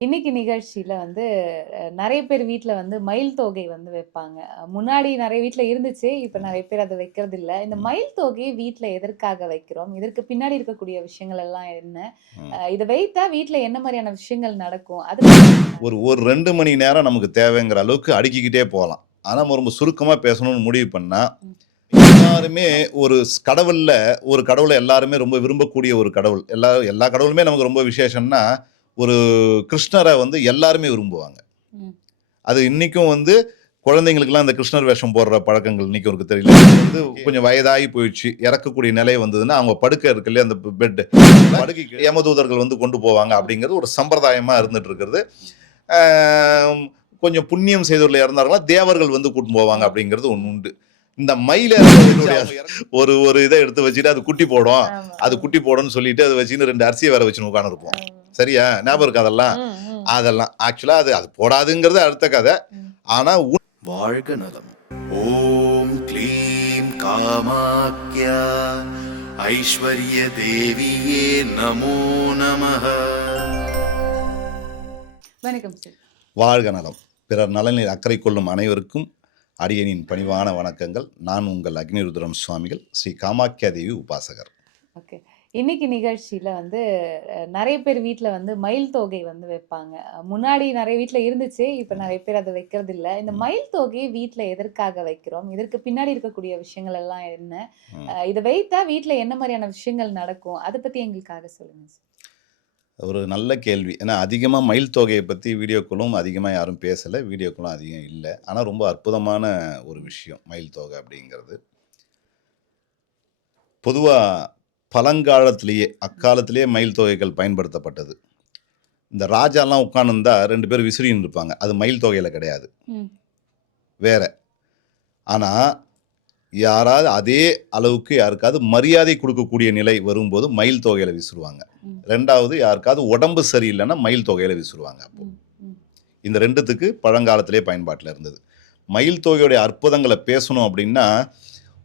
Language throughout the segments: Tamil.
இன்னைக்கு நிகழ்ச்சியில வந்து நெறைய பேர் வீட்ல வந்து மயில் தோகை வந்து வைப்பாங்க. முன்னாடி நெறைய வீட்ல இருந்துச்சு. இப்ப நெறைய பேர் அத வைக்கிறதில்ல. இந்த ம். மயில் தோகைய வீட்ல எதற்காக வைக்கிறோம்? இதற்கு பின்னாடி இருக்கக்கூடிய விஷயங்கள் எல்லாம் என்ன? இத வைத்தா வீட்ல என்ன மாரியான விஷயங்கள் நடக்கும்? அத. ஒரு ஒரு 2 மணி நேரம் நமக்கு தேவைங்கிற அளவுக்கு அடுக்கிக்கிட்டே போலாம். ஆனா ரொம்ப சுருக்கமா பேசணும்னு முடிவு பண்ணா. எல்லாருமே ஒரு கடவுள்ல ஒரு கடவுள எல்லாருமே ரொம்ப விரும்பக்கூடிய ஒரு கடவுள். எல்லா எல்லா கடவுளுமே நமக்கு ரொம்ப விசேஷம்னா, ஒரு கிருஷ்ணர வந்து எல்லாருமே விரும்புவாங்க. அது இன்னைக்கும் வந்து குழந்தைங்களுக்கெல்லாம் அந்த கிருஷ்ணர் வேஷம் போடுற பழக்கங்கள் இன்னைக்கும் இருக்கு தெரியல. வந்து கொஞ்சம் வயதாகி போயிடுச்சு. இறக்கக்கூடிய நிலை வந்ததுன்னா, அவங்க படுக்கை இருக்கு இல்லையா? அந்த பெ பெட் படுக்கைக்கு யமதூதர்கள் வந்து கொண்டு போவாங்க அப்படிங்கிறது ஒரு சம்பிரதாயமா இருந்துட்டு இருக்கிறது. கொஞ்சம் புண்ணியம் செய்தவர்கள் இறந்தார்களா, தேவர்கள் வந்து கூட்டின்னு போவாங்க அப்படிங்கிறது ஒண்ணு உண்டு. இந்த மயில ஒரு ஒரு இத எடுத்து வச்சுட்டு அது குட்டி போடும். அது குட்டி போடும்னு சொல்லிட்டு அத வச்சுன்னு 2 அரிசிய வேற வச்சுன்னு உட்கார்ந்திருப்போம். சரியா? ஞாபகம் இருக்கா அதெல்லாம்? அதெல்லாம் ஆக்சுவலா அது அது போடாதுங்கிறது அடுத்த கதை. ம். ஆனா உ வாழ்க நலம் ஓம் க்ளீம் காமாக்யா ஐஸ்வர்ய தேவியே நமோ நமः வணக்கம் சார். வாழ்க நலம். பிறர் நலனில் அக்கறை கொள்ளும் அனைவருக்கும் அடியனின் பணிவான வணக்கங்கள். நான் உங்கள் அக்னிருத்ரம் சுவாமிகள், ஸ்ரீ காமாக்யா தேவி உபாசகர். ஓகே. இன்னைக்கு நிகழ்ச்சியில வந்து நெறைய பேர் வீட்ல வந்து மயில் தோகை வந்து வைப்பாங்க. முன்னாடி நெறைய வீட்ல இருந்துச்சு. இப்ப நெறைய பேர் அத வைக்கிறதில்ல. இந்த ம். மயில் தோகைய வீட்ல எதற்காக வைக்கிறோம்? இதற்கு பின்னாடி இருக்கக்கூடிய விஷயங்கள் எல்லாம் என்ன? இத வைத்தா வீட்ல என்ன மாரியான விஷயங்கள் நடக்கும்? அத பத்தி எங்களுக்காக சொல்லுங்க சார். ஒரு நல்ல கேள்வி. ஏன்னா அதிகமா மயில் தொகைய பத்தி வீடியோக்களும் அதிகமா யாரும் பேசல. வீடியோக்களும் அதிகம் இல்ல. ஆனா ரொம்ப அற்புதமான ஒரு விஷயம் மயில் தோகை அப்படிங்கிறது. பொதுவா பழங்காலத்திலேயே, அக்காலத்திலேயே மயில் தொகைகள் பயன்படுத்தப்பட்டது. இந்த ராஜாலாம் உட்கார்ந்திருந்தா 2 பேர் விசிறின்னு இருப்பாங்க. அது மயில் தொகையில கிடையாது. வேற. ஆனா, யாராவது அதே அளவுக்கு யாருக்காவது மரியாதை குடுக்கக்கூடிய நிலை வரும்போது மயில் தொகையில வீசுருவாங்க. ம். 2வது யாருக்காவது உடம்பு சரியில்லன்னா மயில் தொகையில வீசுருவாங்க அப்போ. இந்த 2த்துக்கு பழங்காலத்திலேயே பயன்பாட்டுல இருந்தது. மயில் தொகையுடைய அற்புதங்கள பேசணும் அப்படின்னா,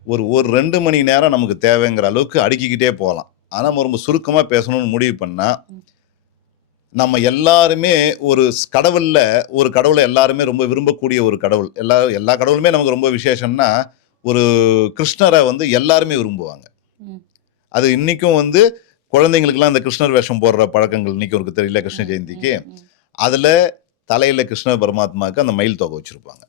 ஒரு ஒரு 2 மணி நேரம் நமக்கு தேவைங்கிற அளவுக்கு அடுக்கிக்கிட்டே போலாம். ஆனா ரொம்ப சுருக்கமா பேசணும்னு முடிவு பண்ணா, ம். நம்ம எல்லாருமே ஒரு கடவுள்ல ஒரு கடவுள எல்லாருமே ரொம்ப விரும்பக்கூடிய ஒரு கடவுள். எல்லா எல்லா கடவுளுமே நமக்கு ரொம்ப விசேஷம்னா, ஒரு கிருஷ்ணர வந்து எல்லாருமே விரும்புவாங்க. அது இன்னைக்கும் வந்து குழந்தைங்களுக்கெல்லாம் அந்த கிருஷ்ணர் வேஷம் போடுற பழக்கங்கள் இன்னைக்கும் இருக்கு தெரியல கிருஷ்ண. ஜெயந்திக்கு. அதுல தலையில கிருஷ்ண பரமாத்மாவுக்கு அந்த மயில் தொகை வச்சிருப்பாங்க.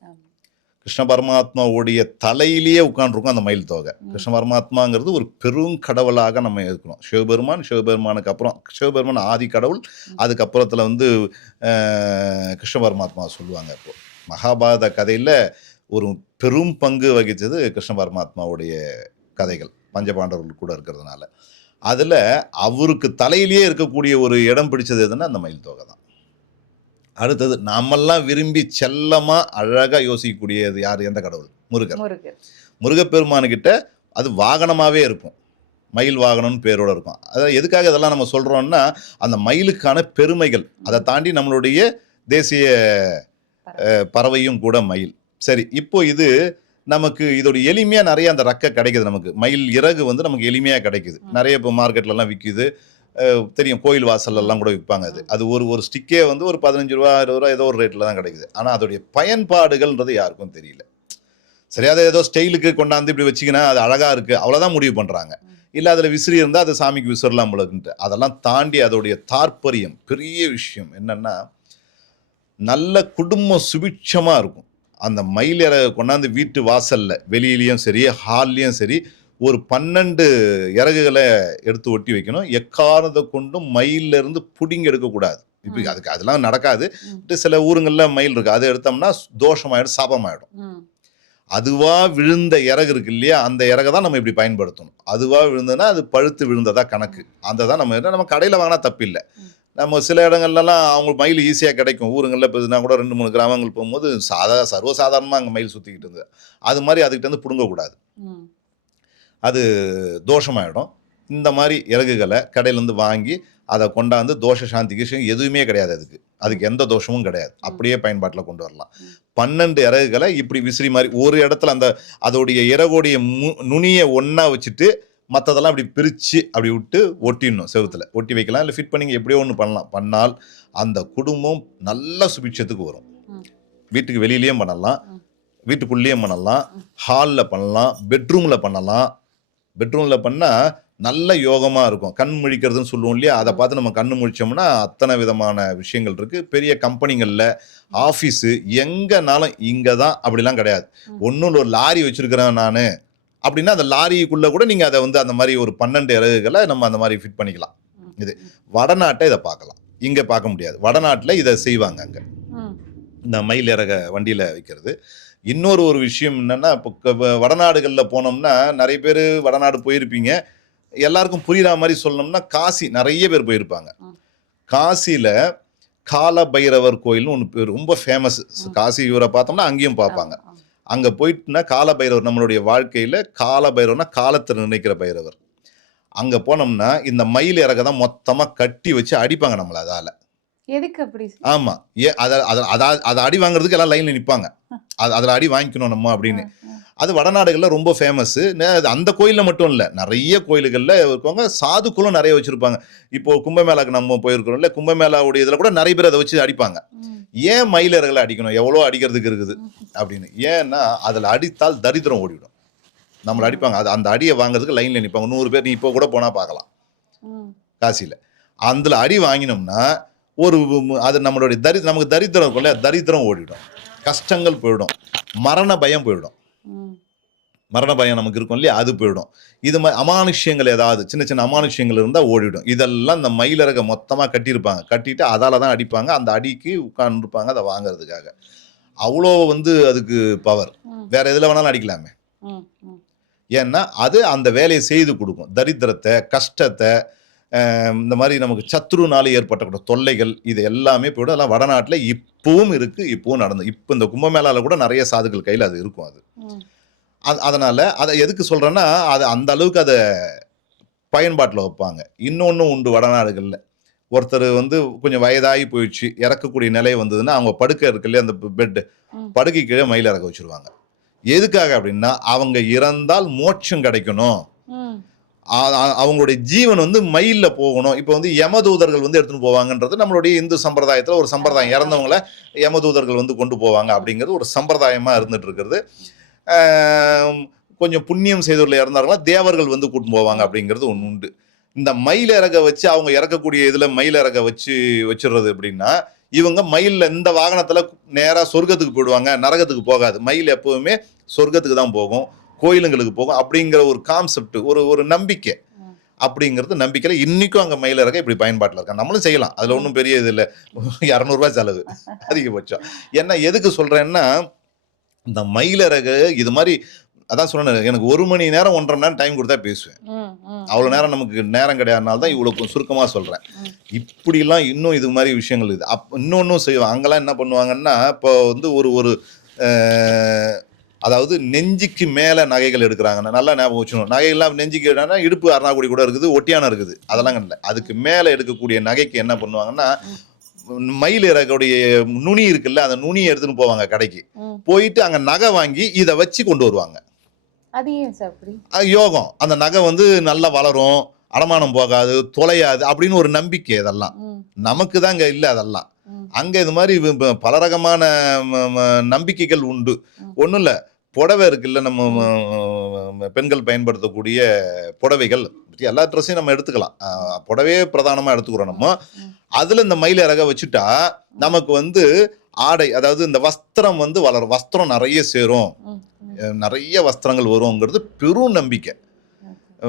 கிருஷ்ண பரமாத்மாவுடைய தலையிலேயே உட்கார்ந்திருக்கும் அந்த மயில் தொகை. கிருஷ்ண பரமாத்மாங்கிறது ஒரு பெரும் கடவுளாக நம்ம இருக்கணும். சிவபெருமான், சிவபெருமானுக்கு அப்புறம் சிவபெருமான் ஆதி கடவுள். அதுக்கப்புறத்துல வந்து கிருஷ்ண பரமாத்மாவ சொல்லுவாங்க இப்போ. மகாபாரத கதையில ஒரு பெரும் பங்கு வகிச்சது கிருஷ்ண பரமாத்மாவுடைய கதைகள். பஞ்சபாண்டவர்கள் கூட இருக்கிறதுனால. அதுல அவருக்கு தலையிலேயே இருக்கக்கூடிய ஒரு இடம் பிடிச்சது எதுன்னா, அந்த மயில் தொகை தான். அடுத்தது நாமெல்லாம் விரும்பி செல்லமா, அழகா யோசிக்கக்கூடியது யாரு? எந்த கடவுள்? முருகர். முருகர். முருகப்பெருமானுகிட்ட அது வாகனமாவே இருக்கும். மயில் வாகனம்னு பேரோட இருக்கும். அதாவது எதுக்காக இதெல்லாம் நம்ம சொல்றோம்னா, அந்த மயிலுக்கான பெருமைகள். அத தாண்டி நம்மளுடைய தேசிய பறவையும் கூட மயில். சரி, இப்போ இது நமக்கு இதோட எளிமையா நெறைய அந்த ரெக்க கிடைக்குது நமக்கு. மயில் இறகு வந்து நமக்கு எளிமையா கிடைக்குது. நெறைய இப்போ மார்க்கெட்லலாம் விக்குது. தெரியும் கோயில் வாசல்லலாம் கூட விப்பாங்க அது. அது ஒரு ஒரு ஸ்டிக்கே வந்து ஒரு ரூ. 15 ரூ. 20 ஏதோ ஒரு ரேட்ல தான் கிடைக்குது. ஆனா அதோடைய பயன்பாடுகள்ன்றது யாருக்கும் தெரியல. சரி அத ஏதோ ஸ்டைலுக்கு கொண்டாந்து இப்படி வச்சீங்கன்னா, அது அழகா இருக்கு. அவ்வளோதான் முடிவு பண்றாங்க. ம். இல்ல அதுல விசிறி இருந்தா அது சாமிக்கு விசிறலாம் போல இருக்குன்ட்டு. அதெல்லாம் தாண்டி அதோடைய தாற்பரியம், பெரிய விஷயம் என்னன்னா, நல்ல குடும்பம் சுபிட்சமா இருக்கும். அந்த மயில் இறக கொண்டாந்து வீட்டு வாசல்ல, வெளியிலயும் சரி, ஹால்லயும் சரி, ஒரு 12 இறகுகள எடுத்து ஒட்டி வைக்கணும். எக்காரணத்த கொண்டும் மயில்ல இருந்து புடுங்கி எடுக்கக்கூடாது. இப்ப. அதுக்கு அதெல்லாம் நடக்காது. சில ஊருங்கள்ல மயில் இருக்கு. அத எடுத்தோம்னா தோஷமாயிடும், சாபமாயிடும். அதுவா விழுந்த இறகு இருக்கு இல்லையா? அந்த இறக தான் நம்ம இப்படி பயன்படுத்தணும். அதுவா விழுந்ததுன்னா, அது பழுத்து விழுந்ததா கணக்கு. அந்த தான் நம்ம நம்ம கடையில வாங்குனா தப்பில்ல. நம்ம சில இடங்கள்லலாம் அவங்களுக்கு மயில் ஈஸியா கிடைக்கும். ஊருங்கள்ல இப்ப நான் கூட 2, 3 கிராமங்கள் போகும்போது சாதா சர்வசாதாரணமா அங்க மயில் சுத்திக்கிட்டு இருந்தது. அது மாரி அதுகிட்ட இருந்து புடுங்கக்கூடாது. அது தோஷமாயிடும். இந்த மாரி இறகுகள கடையிலேருந்து வாங்கி, அத கொண்டாந்து தோஷ சாந்தி கிஷம் எதுவுமே கிடையாது அதுக்கு. அதுக்கு எந்த தோஷமும் கிடையாது. அப்படியே பயன்பாட்டுல கொண்டு வரலாம். 12 இறகுகள இப்படி விசிறி மாரி ஒரு இடத்துல அந்த அதோடைய இறகுடைய மு நுனிய ஒண்ணா வச்சுட்டு, மற்றதெல்லாம் அப்படி பிரித்து அப்படி விட்டு ஒட்டிடணும் செவுத்துல ஒட்டி வைக்கலாம் இல்லை ஃபிட் பண்ணி எப்படியோ ஒன்று பண்ணலாம் பண்ணால் அந்த குடும்பம் நல்ல சுபிட்சத்துக்கு வரும். வீட்டுக்கு வெளியிலயும் பண்ணலாம். வீட்டுக்குள்ளேயும் பண்ணலாம் ஹாலில் பண்ணலாம் பெட்ரூமில் பண்ணலாம் பெட்ரூமில் பண்ணால் நல்ல யோகமாக இருக்கும். கண் முழிக்கிறதுன்னு சொல்லுவோம் இல்லையா? அதை பார்த்து நம்ம கண்ணு முழிச்சோம்னா அத்தனை விதமான விஷயங்கள் இருக்குது பெரிய கம்பெனிகளில் ஆஃபீஸு எங்கேனாலும் இங்கே தான் அப்படிலாம் கிடையாது. ஒன்றும் ஒரு லாரி வச்சுருக்கிறேன் நான். அப்படின்னா அந்த லாரிக்குள்ளே கூட நீங்கள் அதை வந்து அந்த மாதிரி ஒரு பன்னெண்டு இறகுகளை நம்ம அந்த மாதிரி ஃபிட் பண்ணிக்கலாம். இது. வடநாட்டை இதை பார்க்கலாம். இங்கே பார்க்க முடியாது. வடநாட்டில் இதை செய்வாங்க அங்கே. இந்த மயில் இறக வண்டியில் வைக்கிறது. இன்னொரு ஒரு விஷயம் என்னன்னா இப்போ வடநாடுகளில் போனோம்னா நிறைய பேர் வடநாடு போயிருப்பீங்க. எல்லாருக்கும் புரியுற மாதிரி சொல்லணும்னா காசி நிறைய பேர் போயிருப்பாங்க. காசியில் கால பைரவர் கோயில்னு ஒன்று ரொம்ப ஃபேமஸ் காசி இவரை பார்த்தோம்னா அங்கேயும் பார்ப்பாங்க. அங்கே போயிட்டுனா கால பைரவர் நம்மளுடைய வாழ்க்கையில் கால பைரவர்னா காலத்தை நிர்ணயிக்கிற பைரவர். அங்கே போனோம்னா இந்த மயில் இறக தான் மொத்தமாக கட்டி வச்சு அடிப்பாங்க நம்மளை அதால். எதுக்கு அப்படி ஆமா. ஏ அதை அடி வாங்குறதுக்கு எல்லாம் லைன்ல நிப்பாங்க. அது அதில் அடி வாங்கிக்கணும் நம்ம அப்படின்னு. அது வடநாடுகளில் ரொம்ப ஃபேமஸ் அந்த கோயிலில் மட்டும் இல்லை. நிறைய கோயில்களில் இருக்கவங்க சாதுக்களும் நிறைய வச்சிருப்பாங்க. இப்போ கும்பமேளாக்கு நம்ம போயிருக்கிறோம்ல கும்பமேளாவுடைய இதில் கூட நிறைய பேர் அதை வச்சு அடிப்பாங்க. ஏன் மயிலர்களை அடிக்கணும்? எவ்வளோ அடிக்கிறதுக்கு இருக்குது. அப்படின்னு. ஏன்னா அதில் அடித்தால் தரித்திரம் ஓடிவிடும். நம்மளை அடிப்பாங்க. அது அந்த அடியை வாங்குறதுக்கு லைனில் நிற்பாங்க நூறு பேர் நீ இப்போ கூட போனால் பார்க்கலாம். காசியில். அதில் அடி வாங்கினோம்னா ஒரு அது நம்மளுடைய தரி நமக்கு தரித்திரம் இருக்கும்ல தரித்திரம் ஓடிடும். கஷ்டங்கள் போயிடும். மரண பயம் போயிடும். மரண பயம் நமக்கு இருக்கும் இல்லையா? அது போயிடும். இது மாதிரி அமானுஷ்யங்கள் ஏதாவது சின்ன சின்ன அமானுஷ்யங்கள் இருந்தால் ஓடிடும். இதெல்லாம் இந்த மயிலரக மொத்தமாக கட்டியிருப்பாங்க. கட்டிட்டு அதால தான் அடிப்பாங்க. அந்த அடிக்கு உட்கார்ந்துருப்பாங்க அதை வாங்குறதுக்காக. அவ்வளோ வந்து அதுக்கு பவர் வேற எதில் வேணாலும் அடிக்கலாமே. ஏன்னா அது அந்த வேலையை செய்து கொடுக்கும். தரித்திரத்தை கஷ்டத்தை இந்த மாதிரி நமக்கு சத்ருனால ஏற்பட்ட தொல்லைகள் இது எல்லாமே போய்டும். அதெல்லாம் வடநாட்டில் இப்பவும் இருக்கு இப்பவும் நடந்து இப்போ இந்த கும்பமேளால கூட நிறைய சாதுக்கள் கையில் அது இருக்கும் அது. அது அதனால அதை எதுக்கு சொல்றேன்னா அது அந்த அளவுக்கு அதை பயன்பாட்டில் வைப்பாங்க. இன்னொன்று உண்டு வடநாடுகளில். ஒருத்தர் வந்து கொஞ்சம் வயதாகி போயிடுச்சு இறக்கக்கூடிய நிலை வந்ததுன்னா அவங்க படுக்கை இருக்கு இல்லையா அந்த பெட்டு. படுக்கை கீழே மயில் இறக்க வச்சிருவாங்க. எதுக்காக அப்படின்னா அவங்க இறந்தால் மோட்சம் கிடைக்கணும். அவங்களுடைய ஜீவன் வந்து மயில்ல போகணும். இப்போ வந்து யமதூதர்கள் வந்து எடுத்துன்னு போவாங்கன்றது நம்மளுடைய இந்து சம்பிரதாயத்தில் ஒரு சம்பிரதாயம். இறந்தவங்கள யமதூதர்கள் வந்து கொண்டு போவாங்க அப்படிங்கிறது ஒரு சம்பிரதாயமாக இருந்துட்டு இருக்கிறது கொஞ்சம் புண்ணியம் செய்தவர்கள் இறந்தார்களா தேவர்கள் வந்து கூட்டின்னு போவாங்க அப்படிங்கிறது ஒன்று உண்டு. இந்த மயில் இறக வச்சு அவங்க இறக்கக்கூடிய இதில் மயில் இறக வச்சு வச்சிடுறது எப்படின்னா இவங்க மயிலில் இந்த வாகனத்தில் நேராக சொர்க்கத்துக்கு போயிடுவாங்க நரகத்துக்கு போகாது. மயில் எப்பவுமே சொர்க்கத்துக்கு தான் போகும். கோயிலுங்களுக்கு போகும் அப்படிங்கிற ஒரு கான்செப்ட் ஒரு ஒரு நம்பிக்கை. அப்படிங்கிறது நம்பிக்கையில் இன்னைக்கும் அங்கே மயில் இறக்க இப்படி பயன்பாட்டில் இருக்காங்க. நம்மளும் செய்யலாம். அதில் ஒன்றும் பெரிய இது இல்லை. இரநூறுபா செலவு. அதிகபட்சம். ஏன்னா எதுக்கு சொல்கிறேன்னா இந்த மயிலிறகு இது மாதிரி அதான் சொன்னேன் எனக்கு ஒரு மணி நேரம் ஒன்றரை மணி நேரம் டைம் கொடுத்தா பேசுவேன். அவ்வளோ நேரம் நமக்கு நேரம் கிடையாதுனால தான் இவ்வளோ சுருக்கமாக சொல்கிறேன். இப்படிலாம் இன்னும் இது மாதிரி விஷயங்கள் இது. அப் இன்னொன்றும் செய்வாங்க. அங்கெல்லாம் என்ன பண்ணுவாங்கன்னா இப்போ வந்து ஒரு ஒரு அதாவது நெஞ்சுக்கு மேலே நகைகள் எடுக்கிறாங்கன்னா நல்லா ஞாபகம் வச்சுக்கணும். நகைகள்லாம் நெஞ்சுக்கு எடுனா இடுப்பு அருணாக்குடி கூட இருக்குது ஒட்டியானம் இருக்குது. அதெல்லாம் இல்லை. அதுக்கு மேலே எடுக்கக்கூடிய நகைக்கு என்ன பண்ணுவாங்கன்னா மயில் இறகுடைய நுனி இருக்குல்ல அந்த நுனியை எடுத்துன்னு போவாங்க கடைக்கு. போயிட்டு அங்கே நகை வாங்கி இதை வச்சு கொண்டு வருவாங்க. அது யோகம். அந்த நகை வந்து நல்லா வளரும் அடமானம் போகாது தொலையாது அப்படின்னு ஒரு நம்பிக்கை இதெல்லாம் ம், நமக்கு தான் இங்கே இல்லை அதெல்லாம். அங்கே இது மாதிரி பல ரகமான நம்பிக்கைகள் உண்டு. ஒன்றும் இல்லை. புடவை இருக்குல்ல நம்ம பெண்கள் பயன்படுத்தக்கூடிய புடவைகள் எல்லா ட்ரெஸ்ஸையும் நம்ம எடுத்துக்கலாம். புடவையே பிரதானமாக எடுத்துக்கிறோம் நம்ம. அதில் இந்த மயில் இறக வச்சுட்டா நமக்கு வந்து ஆடை அதாவது இந்த வஸ்திரம் வந்து வளரும். வஸ்திரம் நிறைய சேரும். நிறைய வஸ்திரங்கள் வருங்கிறது பெரும் நம்பிக்கை.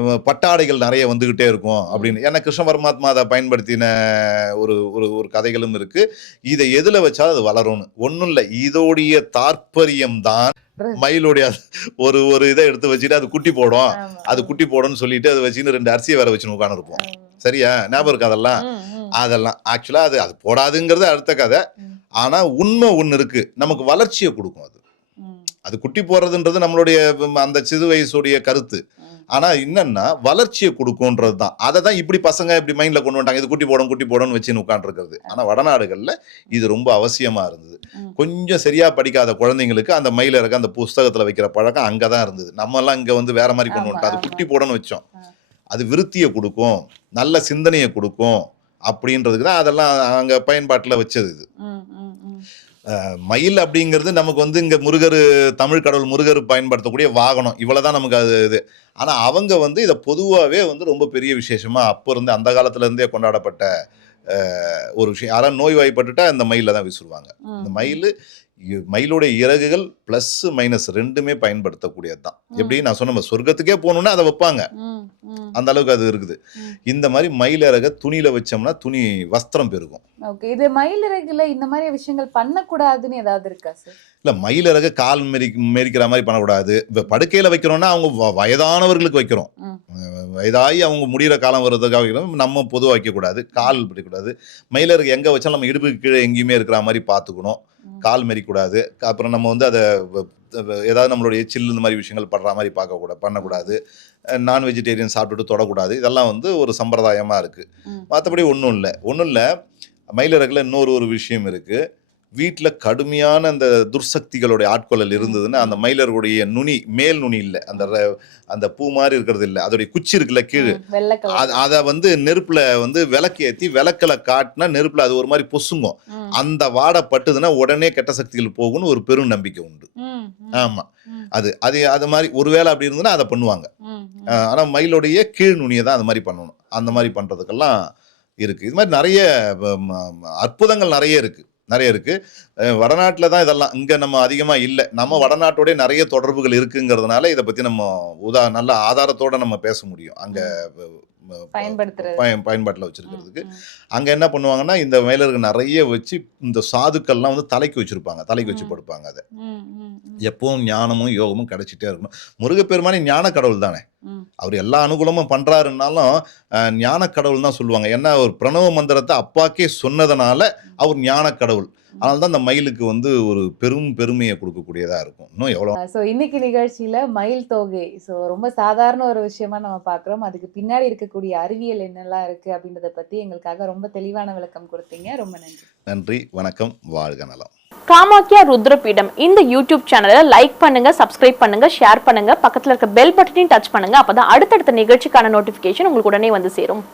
பட்டாடைகள் நிறைய வந்துகிட்டே இருக்கும் அப்படின்னு. ஏன்னா கிருஷ்ண பரமாத்மா அதை பயன்படுத்தின ஒரு ஒரு ஒரு கதைகளும் இருக்கு. இதை எதுல வச்சாலும் அது வளரும்னு. ஒன்றும் இல்லை. இதோடைய தாற்பயம் தான். மயிலுடைய ஒரு ஒரு இதை எடுத்து வச்சுட்டு அது குட்டி போடும். அது குட்டி போடும்னு சொல்லிட்டு அதை வச்சுன்னு ரெண்டு அரிசியை வேற வச்சுன்னு உட்காந்துருப்போம். சரியா? ஞாபகம் இருக்கு அதெல்லாம். அதெல்லாம். ஆக்சுவலா அது அது போடாதுங்கிறது அடுத்த கதை. ம். ஆனா உண்மை ஒன்று இருக்கு. நமக்கு வளர்ச்சியை கொடுக்கும் அது. அது குட்டி போடுறதுன்றது நம்மளுடைய அந்த சிறு வயசுடைய கருத்து. ம். ஆனா என்னன்னா வளர்ச்சியை கொடுக்கும்ன்றது தான் அதை தான் இப்படி பசங்க இப்படி மைண்ட்ல கொண்டு வந்துட்டாங்க இது குட்டி போடும் குட்டி போடும்னு வச்சு உட்காந்துருக்கிறது ஆனா வடநாடுகள்ல இது ரொம்ப அவசியமா இருந்தது. கொஞ்சம் சரியா படிக்காத குழந்தைங்களுக்கு அந்த மயில இருக்க அந்த புஸ்தகத்துல வைக்கிற பழக்கம் அங்கதான் இருந்தது நம்ம எல்லாம் இங்க வந்து வேற மாதிரி கொண்டு வந்துட்டோம் அது. குட்டி போடன்னு வச்சோம். அது விருத்தியை கொடுக்கும் நல்ல சிந்தனையை கொடுக்கும் அப்படின்றதுக்கு தான் அதெல்லாம் அங்க பயன்பாட்டுல வச்சது இது. மயில் அப்படிங்கிறது நமக்கு வந்து இங்க முருகர் தமிழ் கடவுள் முருகர் பயன்படுத்தக்கூடிய வாகனம். இவ்வளவுதான் நமக்கு அது இது. ஆனா அவங்க வந்து இதை பொதுவாகவே வந்து ரொம்ப பெரிய விசேஷமா அப்போ இருந்து அந்த காலத்துல இருந்தே கொண்டாடப்பட்ட ஒரு விஷயம். யாராவது நோய் வாய்ப்பட்டுட்டா இந்த மயில தான் விசுறுவாங்க ம், இந்த மயில் மயிலுடைய இறகுகள் ப்ளஸ் மைனஸ் ரெண்டுமே பயன்படுத்தக்கூடியது தான் எப்படி நான் சொன்ன சொர்க்கத்துக்கே போகணுன்னா அதை வைப்பாங்க. அந்த அளவுக்கு அது இருக்குது. இந்த மாதிரி மயில் இறக துணியில வச்சோம்னா துணி வஸ்திரம் பெருகும். ஓகே இது மயிலிறகுல இந்த மாதிரி விஷயங்கள் பண்ணக்கூடாதுன்னு ஏதாவது இருக்கா சார் இல்ல மயில் இறகு கால் மெரி மெரிக்கிற மாதிரி பண்ணக்கூடாது. இப்போ படுக்கையில வைக்கிறோம்னா அவங்க வயதானவர்களுக்கு வைக்கிறோம். வயதாகி அவங்க முடிகிற காலம் வர்றதுக்காக வைக்கிறோம். நம்ம பொதுவாக வைக்கக்கூடாது. கால் பிடிக்கக்கூடாது மயில் இறகு எங்கே வச்சாலும் நம்ம இடுப்புக்கு கீழே எங்கேயுமே இருக்கிற மாதிரி பார்த்துக்கணும். கால் மெரிக்கூடாது. அப்புறம் நம்ம வந்து அதை ஏதாவது நம்மளுடைய சில்லு இந்த மாதிரி விஷயங்கள் படுற மாதிரி பார்க்கக்கூடாது பண்ணக்கூடாது. நான் வெஜிடேரியன் சாப்பிட்டுட்டு தொடக்கூடாது. இதெல்லாம் வந்து ஒரு சம்பிரதாயமாக இருக்குது. மற்றபடி ஒன்றும் இல்லை. ஒன்றும் இல்லை மயிலிறகுல இன்னொரு ஒரு விஷயம் இருக்குது வீட்டில் கடுமையான அந்த துர்சக்திகளுடைய ஆட்கொள்ளல் இருந்ததுன்னா அந்த மயிலர்களுடைய நுனி மேல் நுனி இல்லை. அந்த அந்த பூ மாதிரி இருக்கிறது இல்லை. அதோடைய குச்சி இருக்குல்ல கீழே. அது- வந்து நெருப்புல வந்து விளக்கு ஏற்றி விளக்கில் காட்டினா நெருப்புல அது ஒரு மாதிரி பொசுங்கும். அந்த வாடை பட்டுதுன்னா உடனே கெட்ட சக்திகள் போகும்னு ஒரு பெரும் நம்பிக்கை உண்டு. ம், ம், ஆமா. ம், அது அது அது மாதிரி ஒருவேளை அப்படி இருந்ததுன்னா அதை பண்ணுவாங்க. ம், ம். ஆஹ் ஆனா மயிலுடைய கீழ் நுனியை தான் அது மாதிரி பண்ணணும். அந்த மாதிரி பண்றதுக்கெல்லாம் இருக்கு. இது மாதிரி நிறைய அற்புதங்கள் நிறைய இருக்கு. நிறைய இருக்கு. அஹ் வடநாட்டுல தான் இதெல்லாம் இங்க நம்ம அதிகமா இல்லை. நம்ம வடநாட்டோட நிறைய தொடர்புகள் இருக்குங்கிறதுனால இதை பத்தி நம்ம உதா நல்ல ஆதாரத்தோட நம்ம பேச முடியும். அங்க பயன் பயன்பாட்டில் வச்சிருக்கிறதுக்கு. அங்க என்ன பண்ணுவாங்கன்னா இந்த மயிலருக்கு நிறைய வச்சு இந்த சாதுக்கள்லாம் வந்து தலைக்கு வச்சிருப்பாங்க. தலைக்கு வச்சு. படுப்பாங்க அதை. எப்பவும் ஞானமும் யோகமும் கிடைச்சிட்டே இருக்கணும். முருகப்பெருமானே ஞான கடவுள் தானே. அவர் எல்லா அனுகூலமும் பண்றாருன்னாலும் அஹ், ஞான கடவுள் தான் சொல்லுவாங்க. ஏன்னா ஒரு பிரணவ மந்திரத்தை அப்பாக்கே சொன்னதுனால அவர் ஞான கடவுள் அதனால தான் அந்த மயிலுக்கு வந்து ஒரு பெரும் பெருமையை கொடுக்கக்கூடியதா இருக்கும். இன்னும் எவ்வளோ ஸோ இன்னைக்கு நிகழ்ச்சியில மயில் தொகை. ஸோ ரொம்ப சாதாரண ஒரு விஷயமா நம்ம பார்க்குறோம். அதுக்கு பின்னாடி இருக்கக்கூடிய அறிவியல் என்னெல்லாம் இருக்கு அப்படின்றத பத்தி எங்களுக்காக ரொம்ப தெளிவான விளக்கம் கொடுத்தீங்க. ரொம்ப நன்றி. நன்றி வணக்கம் வாழ்க நலம். காமாக்கியா ருத்ரபீடம் இந்த யூடியூப் சேனலை லைக் பண்ணுங்க சப்ஸ்கிரைப் பண்ணுங்க ஷேர் பண்ணுங்க பக்கத்துல இருக்க பெல் பட்டனையும் டச் பண்ணுங்க. அப்பதான் அடுத்தடுத்த நிகழ்ச்சிக்கான நோட்டிபிகேஷன் உங்களுக்கு உடனே வந்து சேரும்.